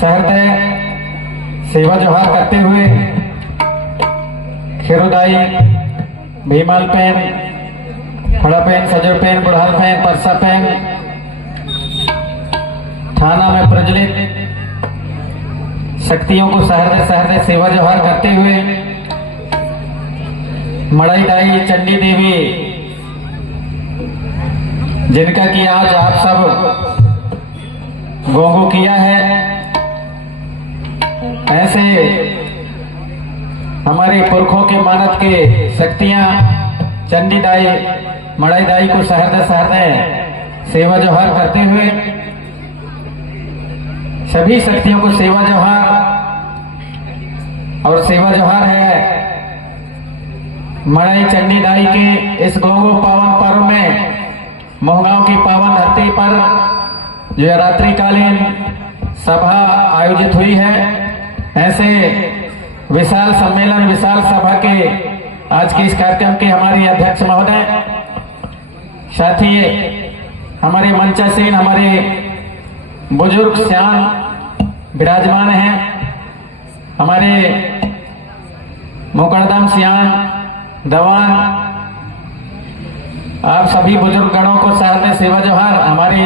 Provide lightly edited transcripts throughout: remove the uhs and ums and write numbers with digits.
सहृदय सेवा जोहार करते हुए खेरुदाई भीमाल पेन, खड़ा पेन, सजर पेन, बुढ़ाल पेन, परसा पेन थाना में प्रज्वलित शक्तियों को सहृदय सहृदय सेवा जोहार करते हुए मड़ई दाई चंडी देवी जिनका कि आज आप सब गोंगो किया है, ऐसे हमारे पुरखों के मानद के शक्तियां चंडी दाई मड़ई दाई को सहृदय सहृदय सेवा जोहार करते हुए सभी शक्तियों को सेवा जोहार। और सेवा जोहार है मड़ई चंडी दाई के इस गोंगो पावन पर्व में मोहगांव की पावन धरती पर जो रात्रिकालीन सभा आयोजित हुई है, ऐसे विशाल सम्मेलन विशाल सभा के आज के इस कार्यक्रम के हमारे अध्यक्ष महोदय, साथ ही हमारे मंचासीन हमारे बुजुर्ग श्याम विराजमान हैं, हमारे मुकदम श्याम दवान, आप सभी बुजुर्ग गणों को सहृदय सेवा जोहार। हमारे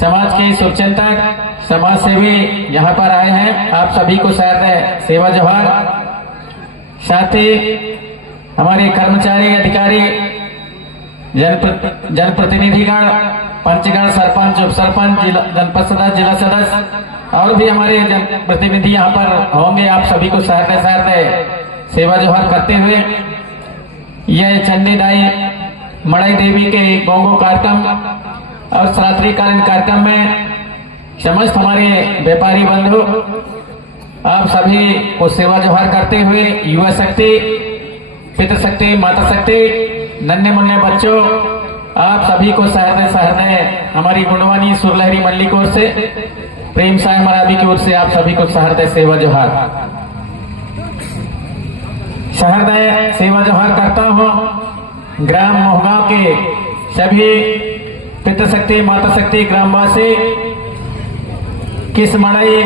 समाज के शुभचिंतक समाज सेवी यहाँ पर आए हैं, आप सभी को सहृदय सेवा जोहार। साथ ही हमारे कर्मचारी अधिकारी जनप्रतिनिधिगण, पंचगण, सरपंच, उप सरपंच, जनपद सदस्य, जिला सदस्य और भी हमारे जनप्रतिनिधि यहाँ पर होंगे, आप सभी को सहृदय सहृदय सेवा जोहार करते हुए यह चंडी दाई मड़ई देवी के गोंगो कार्यक्रम और रात्रिकालीन कार्यक्रम में समस्त हमारे व्यापारी बंधु आप सभी को सेवा जोहार करते हुए युवा शक्ति, पितृ शक्ति, माता शक्ति, नन्हे मुन्ने बच्चों, आप सभी को सहृदय सहृदय हमारी गुणवानी सुरलहरी मंडली की ओर से, प्रेम साय मराबी की ओर से आप सभी को सहृदय सेवा जोहार। सहृदय सेवा जोहार करता हूँ ग्राम मोहगांव के सभी पितृशक्ति, माता शक्ति, ग्रामवासी किस मड़ई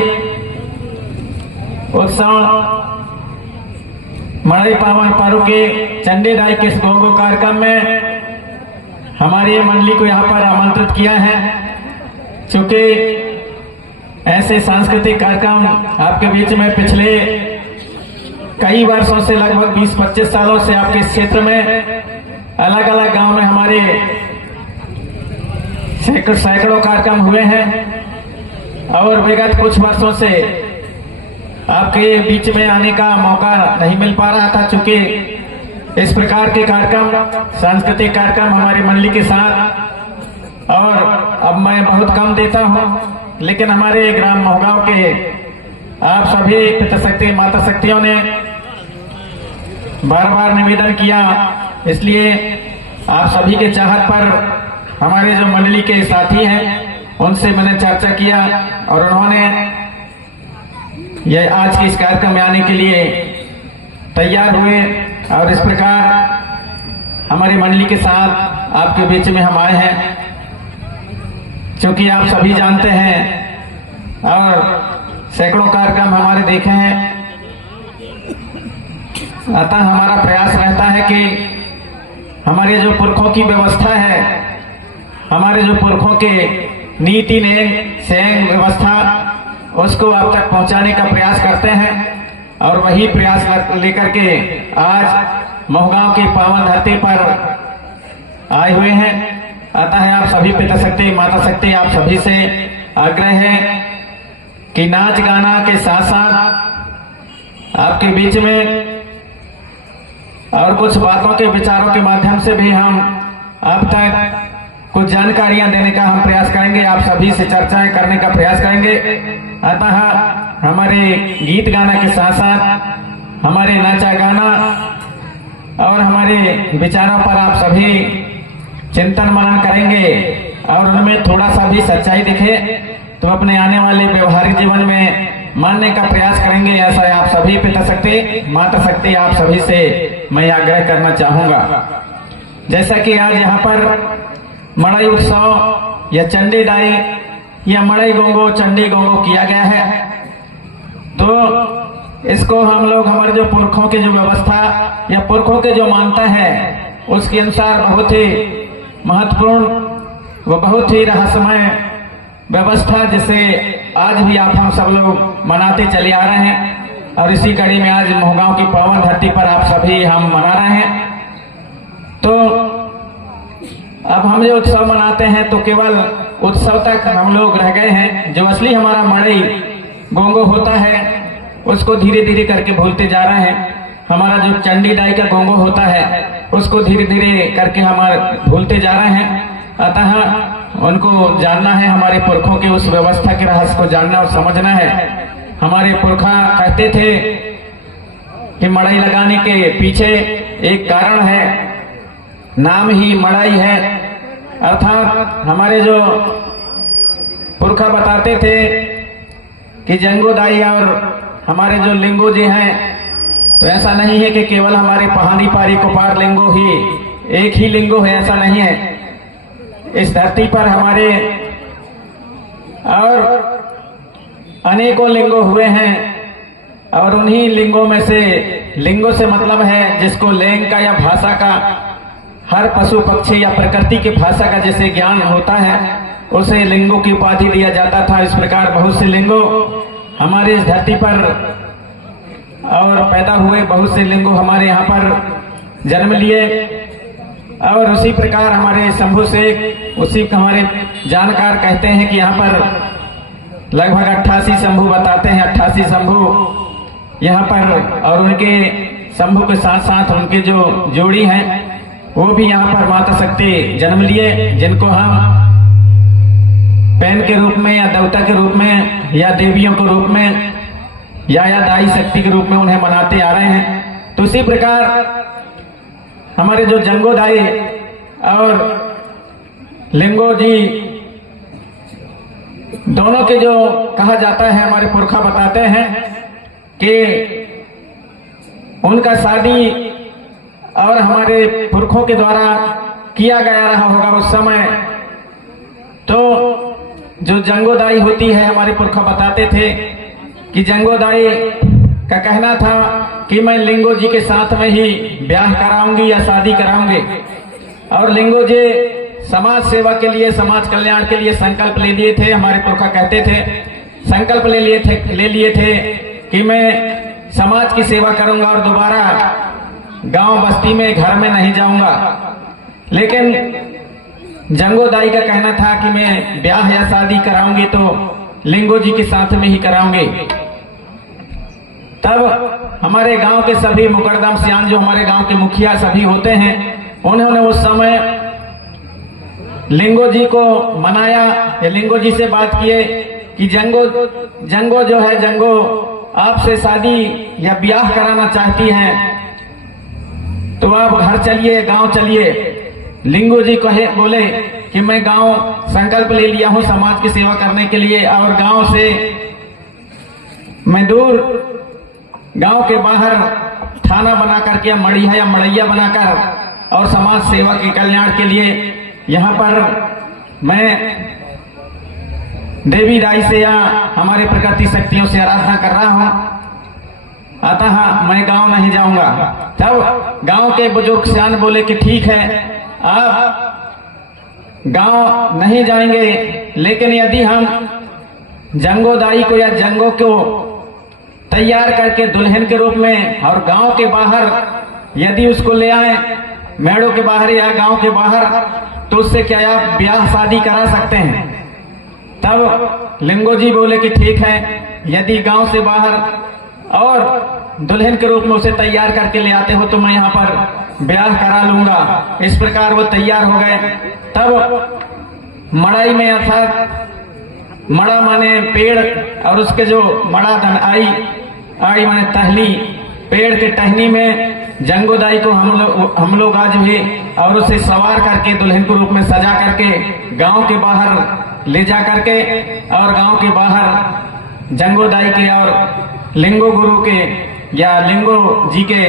उत्सव मड़ई पावन पर्व के चंडी दाई के गोंगो कार्यक्रम में हमारी मंडली को यहाँ पर आमंत्रित किया है। चूंकि ऐसे सांस्कृतिक कार्यक्रम आपके बीच में पिछले कई वर्षों से लगभग 20-25 सालों से आपके क्षेत्र में अलग अलग गांव में हमारे सैकड़ों कार्यक्रम हुए हैं और विगत कुछ वर्षों से आपके बीच में आने का मौका नहीं मिल पा रहा था, चूंकि इस प्रकार के कार्यक्रम सांस्कृतिक कार्यक्रम हमारी मंडली के साथ और अब मैं बहुत कम देता हूं, लेकिन हमारे ग्राम मोहगांव के आप सभी पितृशक्ति, माता शक्तियों ने बार बार निवेदन किया, इसलिए आप सभी के चाहत पर हमारे जो मंडली के साथी हैं उनसे मैंने चर्चा किया और उन्होंने यह आज के इस कार्यक्रम में आने के लिए तैयार हुए और इस प्रकार हमारी मंडली के साथ आपके बीच में हम आए हैं। क्योंकि आप सभी जानते हैं और सैकड़ों कार्यक्रम हमारे देखे हैं, अतः हमारा प्रयास रहता है कि हमारे जो पुरखों की व्यवस्था है, हमारे जो पुरखों के नीति नेम व्यवस्था, उसको आप तक पहुंचाने का प्रयास करते हैं और वही प्रयास लेकर के आज मोहगांव की पावन धरती पर आए हुए हैं। अतः आप सभी पितृशक्ति, माता शक्ति, आप सभी से आग्रह है कि नाच गाना के साथ साथ आपके बीच में और कुछ बातों के विचारों के माध्यम से भी हम आप तक कुछ जानकारियां देने का हम प्रयास करेंगे, आप सभी से चर्चाएं करने का प्रयास करेंगे। अतः हमारे गीत गाना के साथ साथ हमारे नाचा गाना और हमारे विचारों पर आप सभी चिंतन मनन करेंगे और उनमें थोड़ा सा भी सच्चाई दिखे तो अपने आने वाले व्यवहारिक जीवन में मानने का प्रयास करेंगे। ऐसा आप सभी पितृशक्ति, माता शक्ति, आप सभी से मैं आग्रह करना चाहूंगा। जैसा कि आज यहाँ पर मड़ई उत्सव या चंडी दाई या मड़ई गोंगो, चंडी गोंगो किया गया है। तो इसको हम लोग हमारे जो पुरखों की जो व्यवस्था या पुरखों के जो मानता है उसके अनुसार बहुत ही महत्वपूर्ण व बहुत ही रहस्यमय व्यवस्था, जिसे आज भी आप हम सब लोग मनाते चले आ रहे हैं। और इसी कड़ी में आज मोहगांव की पावन धरती पर आप सभी हम मना रहे हैं। तो अब हम जो उत्सव मनाते हैं तो केवल उत्सव तक हम लोग रह गए हैं। जो असली हमारा मड़ई गोंगो होता है उसको धीरे धीरे करके भूलते जा रहे हैं। हमारा जो चंडी दाई का गोंगो होता है उसको धीरे धीरे करके हम भूलते जा रहे हैं। अतः उनको जानना है, हमारे पुरखों की उस व्यवस्था के रहस्य को जानना और समझना है। हमारे पुरखा कहते थे कि मड़ई लगाने के पीछे एक कारण है, नाम ही मड़ई है। अर्थात हमारे जो पुरखा बताते थे कि जंगो दाई और हमारे जो लिंगो जी हैं, तो ऐसा नहीं है कि केवल हमारे पहाड़ी पारी कोपार लिंगो ही एक ही लिंगो है, ऐसा नहीं है। इस धरती पर हमारे और अनेकों लिंगो हुए हैं और उन्हीं लिंगों में से, लिंगो से मतलब है जिसको लैंग का या भाषा का, हर पशु पक्षी या प्रकृति की भाषा का जैसे ज्ञान होता है उसे लिंगों की उपाधि दिया जाता था। इस प्रकार बहुत से लिंगो हमारे इस धरती पर और पैदा हुए, बहुत से लिंगो हमारे यहाँ पर जन्म लिए। और उसी प्रकार हमारे शंभू से उसी हमारे जानकार कहते हैं कि यहाँ पर लगभग 88 शंभू बताते हैं, 88 शंभू यहाँ पर। और उनके शंभू के साथ साथ उनके जो जोड़ी हैं वो भी यहाँ पर माता शक्ति जन्म लिए, जिनको हम पैन के रूप में या देवता के रूप में या देवियों के रूप में या दाई शक्ति के रूप में उन्हें मनाते आ रहे हैं। तो इसी प्रकार हमारे जो जंगो दाई और लिंगो जी दोनों के जो कहा जाता है, हमारे पुरखा बताते हैं कि उनका शादी और हमारे पुरखों के द्वारा किया गया रहा होगा उस समय। तो जो जंगो दाई होती है, हमारे पुरखा बताते थे कि जंगो दाई का कहना था कि मैं लिंगो जी के साथ में ही ब्याह कराऊंगी या शादी कराऊंगी। और लिंगो जी समाज सेवा के लिए, समाज कल्याण के लिए संकल्प ले लिए थे। हमारे पुरखा कहते थे संकल्प ले लिए थे कि मैं समाज की सेवा करूंगा और दोबारा गांव बस्ती में घर में नहीं जाऊंगा। लेकिन जंगो दाई का कहना था कि मैं ब्याह या शादी कराऊंगी तो लिंगो जी के साथ में ही कराऊंगी। तब हमारे गांव के सभी मुकरदम सियान, जो हमारे गांव के मुखिया सभी होते हैं, उन्होंने उस समय लिंगो जी को मनाया या लिंगो जी से बात किए कि जंगो जो है, जंगो आपसे शादी या ब्याह कराना चाहती हैं तो आप घर चलिए, गांव चलिए। लिंगो जी बोले कि मैं गांव संकल्प ले लिया हूं समाज की सेवा करने के लिए, और गांव से मैं दूर गांव के बाहर थाना बना करके मड़िया या मड़ैया बनाकर और समाज सेवा के कल्याण के लिए यहाँ पर मैं देवी दाई से या हमारे प्रकृति शक्तियों से आराधना कर रहा हूँ, अतः मैं गांव नहीं जाऊंगा। तब गांव के बुजुर्ग सियान बोले कि ठीक है, आप गांव नहीं जाएंगे, लेकिन यदि हम जंगो दाई को या जंगो को तैयार करके दुल्हन के रूप में और गांव के बाहर यदि उसको ले आए, मेड़ों के बाहर या गांव के बाहर, तो उससे क्या आप ब्याह शादी करा सकते हैं। तब लिंगो जी बोले कि ठीक है, यदि गांव से बाहर और दुल्हन के रूप में उसे तैयार करके ले आते हो तो मैं यहाँ पर ब्याह करा लूंगा। इस प्रकार वो तैयार हो गए। तब मड़ाई में अर्थात मड़ा माने पेड़, और उसके जो मड़ा धन आई माने टहनी, पेड़ के टहनी में जंगो दाई को हम लोग आज भी और उसे सवार करके दुल्हन के रूप में सजा करके गांव के बाहर ले जा करके और गांव के बाहर जंगो दाई के और लिंगो गुरु के या लिंगो जी के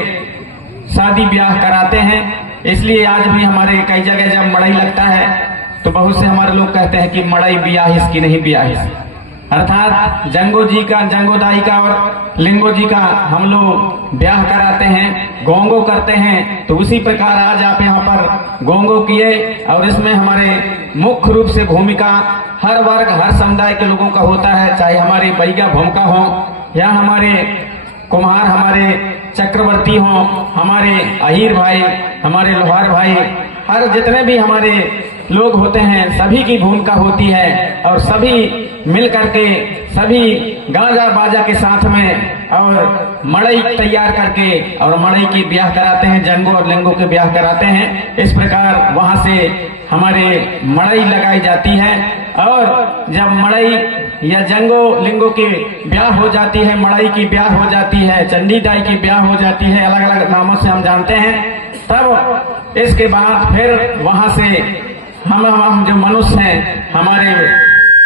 शादी ब्याह कराते हैं। इसलिए आज भी हमारे कई जगह जब मड़ई लगता है तो बहुत से हमारे लोग कहते हैं कि मड़ई ब्याहिस की नहीं ब्याहिस, अर्थात जंगो जी का, जंगोदाई का और लिंगो जी का हम लोग ब्याह कराते हैं, गोंगो करते हैं। तो उसी प्रकार आज आप यहाँ पर गोंगो किए और इसमें हमारे मुख्य रूप से भूमिका हर वर्ग हर समुदाय के लोगों का होता है, चाहे हमारे बैगा भूमिका हो या हमारे कुम्हार, हमारे चक्रवर्ती हो, हमारे अहीर भाई, हमारे लोहार भाई, हर जितने भी हमारे लोग होते हैं सभी की भूमिका होती है और सभी मिल करके सभी गाजा बाजा के साथ में और मड़ई तैयार करके और मड़ई की ब्याह कराते हैं, जंगो और लिंगो के ब्याह कराते हैं। इस प्रकार वहां से हमारे मड़ई लगाई जाती है और जब मड़ई या जंगो लिंगो की ब्याह हो जाती है, मड़ई की ब्याह हो जाती है, चंडी दाई की ब्याह हो जाती है, अलग अलग नामों से हम जानते हैं, तब इसके बाद फिर वहां से हम जो मनुष्य हैं हमारे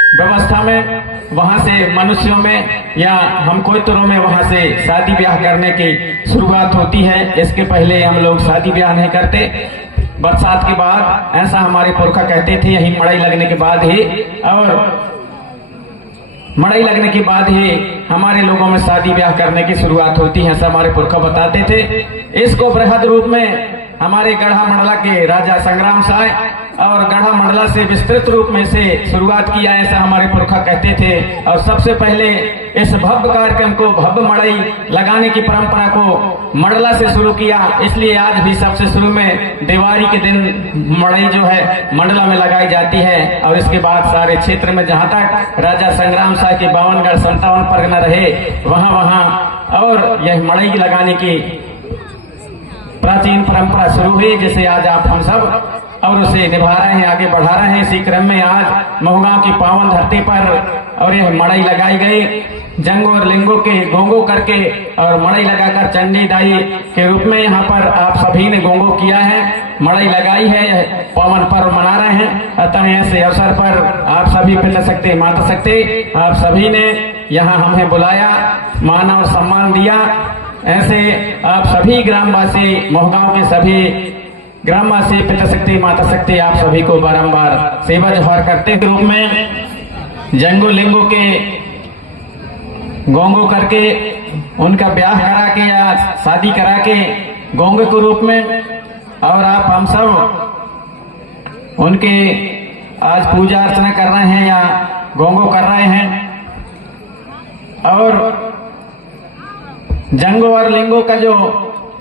व्यवस्था में, वहां से मनुष्यों में या हम कोयतरों में वहां से शादी ब्याह करने की शुरुआत होती है। इसके पहले हम लोग शादी ब्याह नहीं करते। बरसात के बाद, ऐसा हमारे पुरखा कहते थे, यही मड़ई लगने के बाद ही और मड़ई लगने के बाद ही हमारे लोगों में शादी ब्याह करने की शुरुआत होती है, ऐसा हमारे पुरखा बताते थे। इसको बृहद रूप में हमारे गढ़ा मंडला के राजा संग्राम साय और गढ़ा मंडला से विस्तृत रूप में से शुरुआत किया, ऐसा हमारे पुरखा कहते थे। और सबसे पहले इस भव्य कार्यक्रम को, भव्य मड़ई लगाने की परंपरा को मंडला से शुरू किया, इसलिए आज भी सबसे शुरू में दिवाली के दिन मड़ई जो है मंडला में लगाई जाती है और इसके बाद सारे क्षेत्र में जहां तक राजा संग्राम साय के 52गढ़ 57 परगना रहे वहां और यह मड़ई लगाने की प्राचीन परंपरा शुरू हुई, जिसे आज आप हम सब और उसे निभा रहे हैं, आगे बढ़ा रहे हैं। इसी क्रम में आज मोहगांव की पावन धरती पर और यह मड़ई लगाई गई, जंगो और लिंगो के गोंगो करके और मड़ई लगाकर चंडी दाई के रूप में यहाँ पर आप सभी ने गोंगो किया है, मड़ई लगाई है, यह पावन पर्व मना रहे हैं। अतः ऐसे अवसर पर आप सभी पिता शक्ति माता शक्ति आप सभी ने यहाँ हमें बुलाया, माना और सम्मान दिया। ऐसे आप सभी ग्रामवासी, मोहगांव के सभी ग्रामवासी, पिता शक्ति माता शक्ति आप सभी को बारंबार सेवा जोहार करते के रूप में जंगो लिंगो के गोंगो करके उनका ब्याह करा के या शादी करा के गोंगो के रूप में और आप हम सब उनके आज पूजा अर्चना कर रहे हैं या गोंगो कर रहे हैं। और जंगो और लिंगो का जो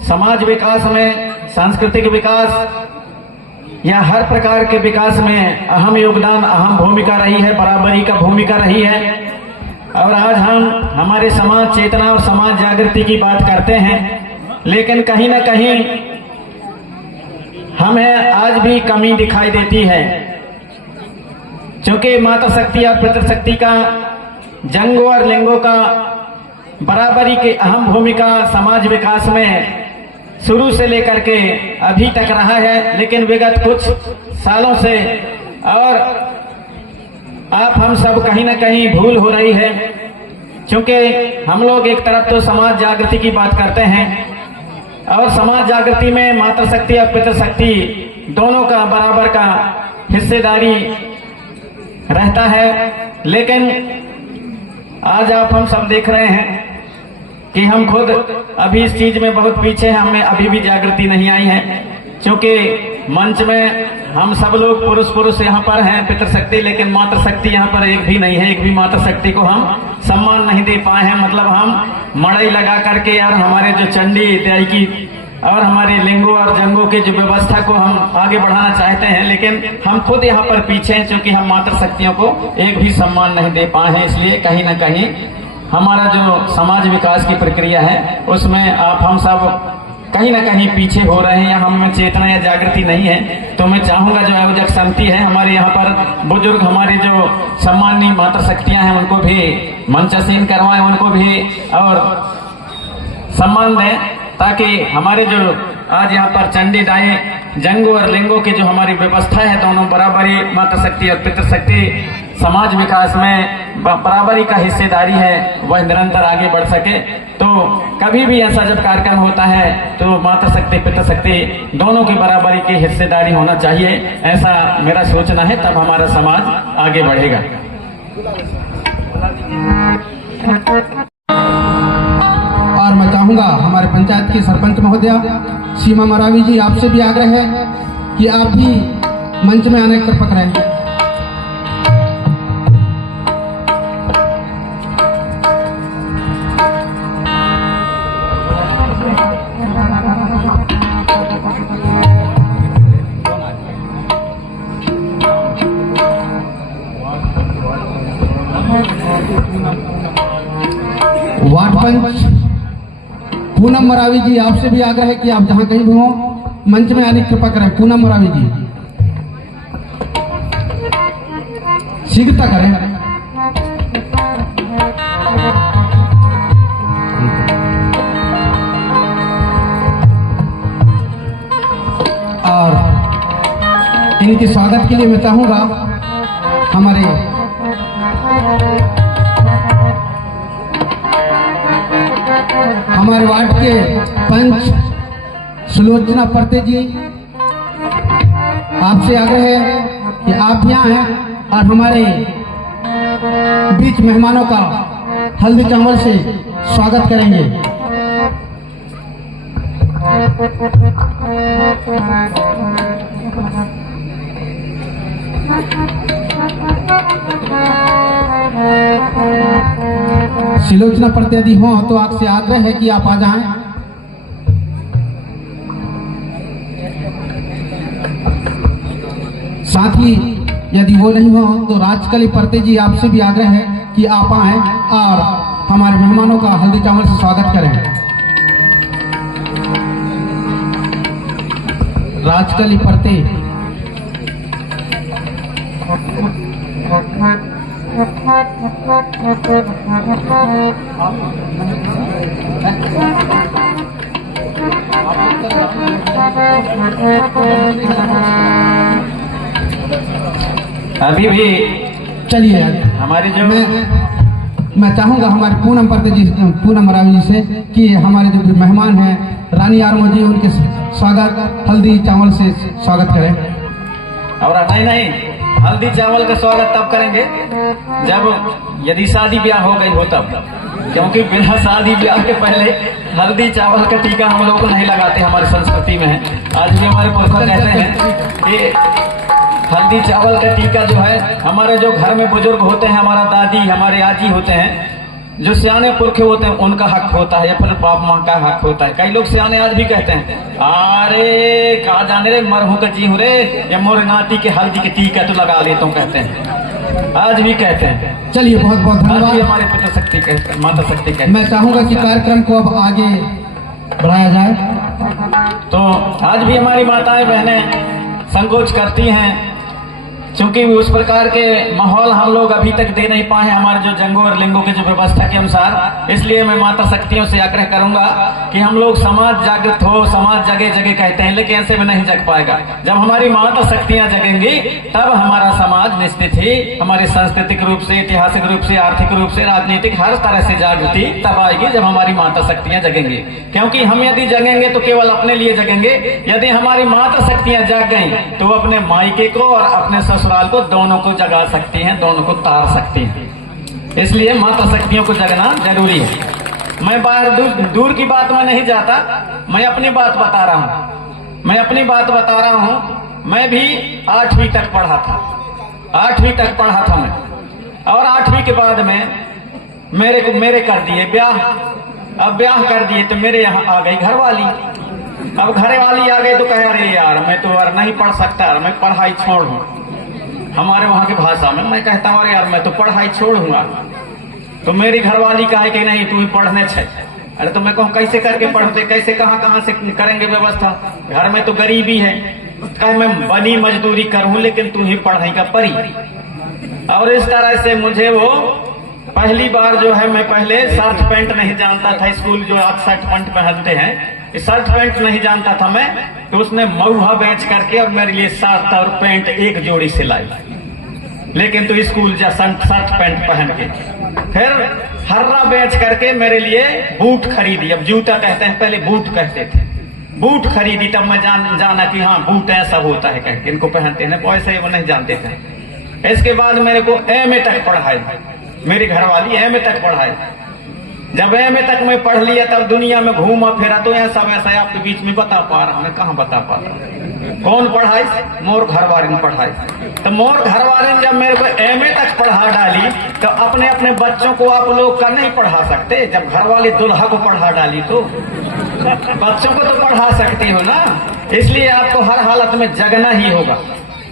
समाज विकास में, सांस्कृतिक विकास या हर प्रकार के विकास में अहम योगदान, अहम भूमिका रही है, बराबरी का भूमिका रही है। और आज हम हमारे समाज चेतना और समाज जागृति की बात करते हैं, लेकिन कहीं ना कहीं हमें आज भी कमी दिखाई देती है, क्योंकि माता शक्ति और पितृशक्ति का, जंगो और लिंगो का बराबरी की अहम भूमिका समाज विकास में शुरू से लेकर के अभी तक रहा है, लेकिन विगत कुछ सालों से और आप हम सब कहीं ना कहीं भूल हो रही है, क्योंकि हम लोग एक तरफ तो समाज जागृति की बात करते हैं और समाज जागृति में माता शक्ति और पितृशक्ति दोनों का बराबर का हिस्सेदारी रहता है। लेकिन आज आप हम सब देख रहे हैं कि हम खुद अभी इस चीज में बहुत पीछे हैं, हमें अभी भी जागृति नहीं आई है, क्योंकि मंच में हम सब लोग पुरुष यहाँ पर हैं पितृशक्ति, लेकिन मातृ शक्ति यहाँ पर एक भी नहीं है, एक भी मातृ शक्ति को हम सम्मान नहीं दे पाए हैं। मतलब हम मड़ई लगा करके और हमारे जो चंडी दाई की और हमारे लिंगो और जंगो की जो व्यवस्था को हम आगे बढ़ाना चाहते हैं, लेकिन हम खुद यहाँ पर पीछे हैं, क्योंकि हम मातृ शक्तियों को एक भी सम्मान नहीं दे पाए हैं। इसलिए कहीं ना कहीं हमारा जो समाज विकास की प्रक्रिया है उसमें आप हम सब कहीं ना कहीं पीछे हो रहे हैं या हम में चेतना या जागृति नहीं है। तो मैं चाहूंगा जो आयोजक समिति है, हमारे यहाँ पर बुजुर्ग, हमारे जो सम्माननीय मातृ शक्तियां हैं, उनको भी मंचासीन करवाएं, उनको भी और सम्मान दें, ताकि हमारे जो आज यहाँ पर चंडी दाई, जंगो और लिंगो की जो हमारी व्यवस्था है, दोनों बराबरी मातृ शक्ति और पितृशक्ति समाज विकास में बराबरी का हिस्सेदारी है वह निरंतर आगे बढ़ सके। तो कभी भी ऐसा जब कार्यक्रम होता है तो माता शक्ति पिता शक्ति दोनों की बराबरी की हिस्सेदारी होना चाहिए, ऐसा मेरा सोचना है, तब हमारा समाज आगे बढ़ेगा। और मैं चाहूंगा हमारे पंचायत की सरपंच महोदया सीमा मरावी जी, आपसे भी आग्रह है कि आप भी मंच में आने कृपा करें। वार्ड पंच पूनम मरावी जी, आपसे भी आग्रह है कि आप जहां कहीं भी हो मंच में आने की कृपा करें। पूनम मरावी जी शीघ्रता करें। और इनके स्वागत के लिए मैं चाहूंगा हमारे वार्ड के पंच सुलोचना परते जी, आपसे आग्रह है कि आप यहाँ हैं और हमारे बीच मेहमानों का हल्दी चावल से स्वागत करेंगे। सुलोचना परते यदि हो तो आपसे आग्रह है कि आप आ जाएं। साथ ही यदि वो नहीं हो तो राजकली परते जी, आपसे भी आग्रह है कि आप आएं और हमारे मेहमानों का हल्दी चावल से स्वागत करें। राजकली परते अभी भी चलिए हमारी जो मैं चाहूंगा हमारे पूनम परते जी, पूनम मरावी जी से कि हमारे जो मेहमान हैं रानी आरमो जी, उनके स्वागत हल्दी चावल से स्वागत करें। और नहीं, हल्दी चावल का स्वागत तब करेंगे जब यदि शादी ब्याह हो गई हो तब, क्योंकि बिना शादी ब्याह के पहले हल्दी चावल का टीका हम लोग को नहीं लगाते, हमारी संस्कृति में है। आज भी हमारे पुरखा कहते हैं कि हल्दी चावल का टीका जो है, हमारे जो घर में बुजुर्ग होते हैं, हमारा दादी हमारे आजी होते हैं, जो सियाने पुरखे होते हैं, उनका हक होता है या फिर बाप माँ का हक होता है। कई लोग सियाने आज भी कहते हैं, अरे कहा जाने रे मरहू का जी हूँ रे, या मोर नाती के हल्दी के टीका तो लगा लेता हूँ, कहते हैं, आज भी कहते हैं। चलिए बहुत बहुत धन्यवाद। हमारे पिता शक्ति कहते हैं, माता शक्ति कहते हैं। मैं चाहूंगा कि कार्यक्रम को अब आगे बढ़ाया जाए। तो आज भी हमारी माताएं बहनें संकोच करती हैं, क्योंकि उस प्रकार के माहौल हम लोग अभी तक दे नहीं पाए हमारे जो जंगों और लिंगों के जो व्यवस्था के अनुसार। इसलिए मैं माता शक्तियों से आग्रह करूंगा कि हम लोग समाज जागृत हो, समाज जगह जगह कहते हैं, लेकिन ऐसे में नहीं जग पाएगा। जब हमारी माता शक्तियां जगेंगी तब हमारा समाज निश्चित ही हमारे सांस्कृतिक रूप से, ऐतिहासिक रूप से, आर्थिक रूप से, राजनीतिक हर तरह से जागृति तब आएगी जब हमारी माता शक्तियां जगेंगी। क्योंकि हम यदि जगेंगे तो केवल अपने लिए जगेंगे, यदि हमारी माता शक्तियां जाग गई तो अपने मायके को और अपने ससुराल को दोनों को जगा सकती हैं, दोनों को तार सकती हैं। इसलिए माता शक्तियों को जगना जरूरी है। मैं बाहर दूर की बात में नहीं जाता, मैं अपनी बात बता रहा हूँ। मैं भी 8वीं तक पढ़ा था, 8वीं तक पढ़ा था मैं, और 8वीं के बाद में मेरे कर दिए ब्याह। अब ब्याह कर दिए तो मेरे यहाँ आ गई घरवाली। अब घरवाली आ गई तो कहे अरे यार मैं तो यार नहीं पढ़ सकता, मैं पढ़ाई छोड़ दूं। हमारे वहां की भाषा में मैं कहता हूँ अरे यार मैं तो पढ़ाई छोड़ूंगा। तो मेरी घरवाली कहे कि नहीं तू ही पढ़ने छे। अरे तो मैं कहूँ कैसे करके पढ़ते, कैसे कहाँ से करेंगे व्यवस्था, घर में तो गरीबी है। कहे मैं बनी मजदूरी करूं लेकिन तू ही पढ़ाई का परी। और इस तरह से मुझे वो पहली बार जो है, मैं पहले शर्ट पैंट नहीं जानता था, स्कूल जो आप शर्ट पैंट पहनते हैं, शर्ट पैंट नहीं जानता था मैं, तो उसने मऊहा बेच करके और मेरे लिए शर्ट और पैंट एक जोड़ी सिलाई। लेकिन तो स्कूल जा शर्ट पैंट पहन के। फिर हर्रा बेच करके मेरे लिए बूट खरीदी। अब जूता कहते हैं, पहले बूट कहते थे। बूट खरीदी, तब मैं जाना कि हाँ बूट ऐसा होता है, कह के इनको पहनते हैं, वैसे वो नहीं जानते थे। इसके बाद मेरे को एमए तक पढ़ाई, मेरी घरवाली एमए तक पढ़ाई। जब एमए तक मैं पढ़ लिया तब दुनिया में घूमा फिरा, तो ऐसा वैसा आपके बीच में बता पा रहा हूं, मैं कहाँ बता पाता हूं। कौन पढ़ाई? मोर घरवाली ने पढ़ाई। तो मोर घरवाली ने जब मेरे को एमए तक पढ़ा डाली, तो अपने अपने बच्चों को आप लोग का नहीं पढ़ा सकते? जब घरवाली दुल्हा को पढ़ा डाली तो बच्चों को तो पढ़ा सकती हो ना। इसलिए आपको हर हालत में जगना ही होगा,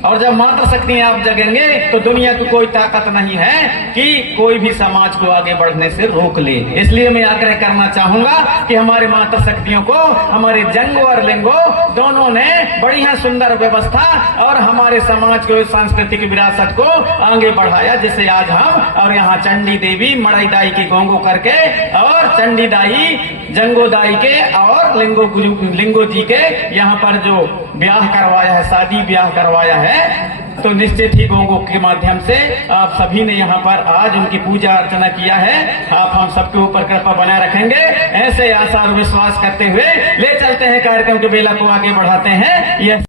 और जब मात्र शक्ति आप जगेंगे तो दुनिया की कोई ताकत नहीं है कि कोई भी समाज को आगे बढ़ने से रोक ले। इसलिए मैं आग्रह करना चाहूंगा कि हमारे मात्र शक्तियों को, हमारे जंगो और लिंगो दोनों ने बढ़िया सुंदर व्यवस्था और हमारे समाज की सांस्कृतिक विरासत को आगे बढ़ाया, जिससे आज हम और यहाँ चंडी देवी मड़ई दाई की गोंगो करके और चंडी दाई जंगो दाई के और लिंगो जी के यहाँ पर जो ब्याह करवाया है, शादी ब्याह करवाया है, तो निश्चित ही गोंगो के माध्यम से आप सभी ने यहाँ पर आज उनकी पूजा अर्चना किया है। आप हम सबके ऊपर कृपा बनाए रखेंगे, ऐसे आशा और विश्वास करते हुए ले चलते हैं कार्यक्रम के बेला को आगे बढ़ाते हैं। यह